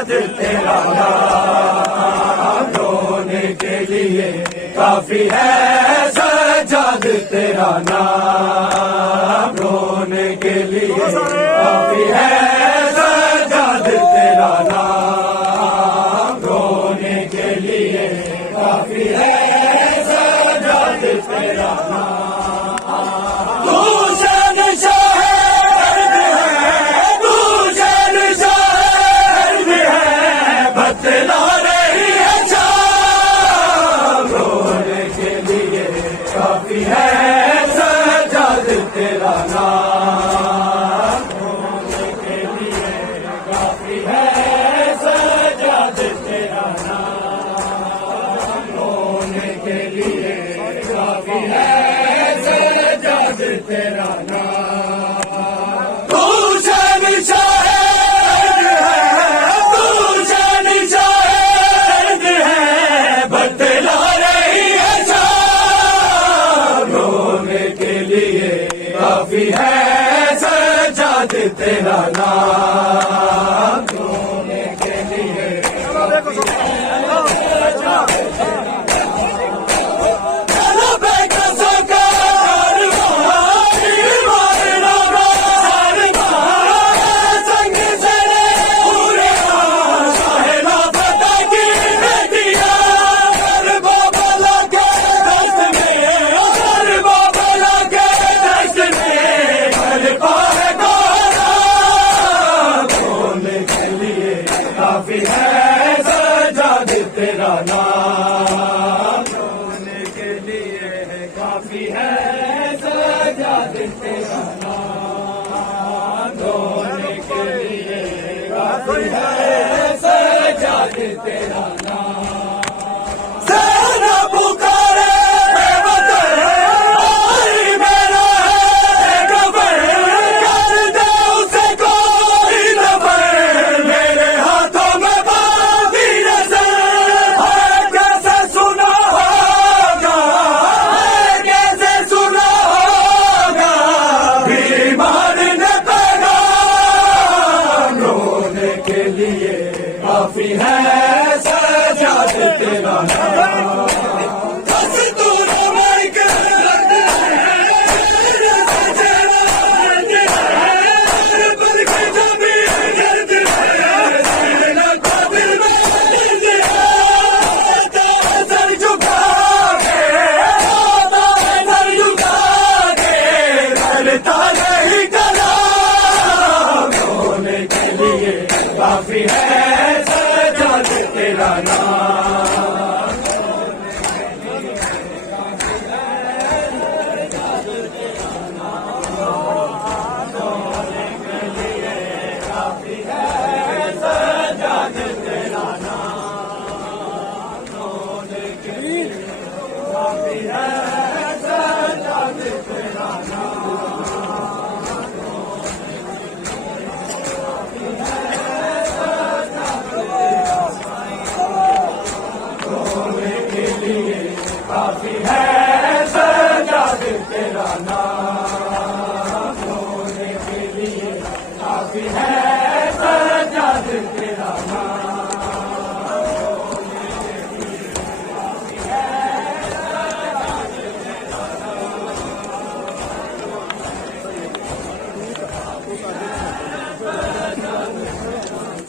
सजाद तेरा नाम, रोने के लिए काफी है सजाद तेरा नाम, रोने के लिए काफी है सजाद तेरा नाम, रोने के लिए काफी है सजाद तेरा नाम। काफी है सजाद तेरा नाम, रोने के लिए काफी है सजाद तेरा नाम, रोने के लिए काफी है सजाद तेरा नाम। तू शहंशाह है, तू शहंशाह है, बतला काफी है सजाद तेरा नाम, रोने के लिए काफी है सजाद तेरा नाम, रोने के लिए काफी है सजाद तेरा नाम, रोने के लिए काफी है सजाद तेरा नाम। सेना पुकारे काफी है सजाद तेरा नाम। काफी है सजाद तेरा नाम, रोने के लिए काफी है सजाद तेरा नाम, रोने के लिए काफी है सजाद तेरा नाम। काफी है सजाद तेरा नाम, रोने के लिए काफी है सजाद।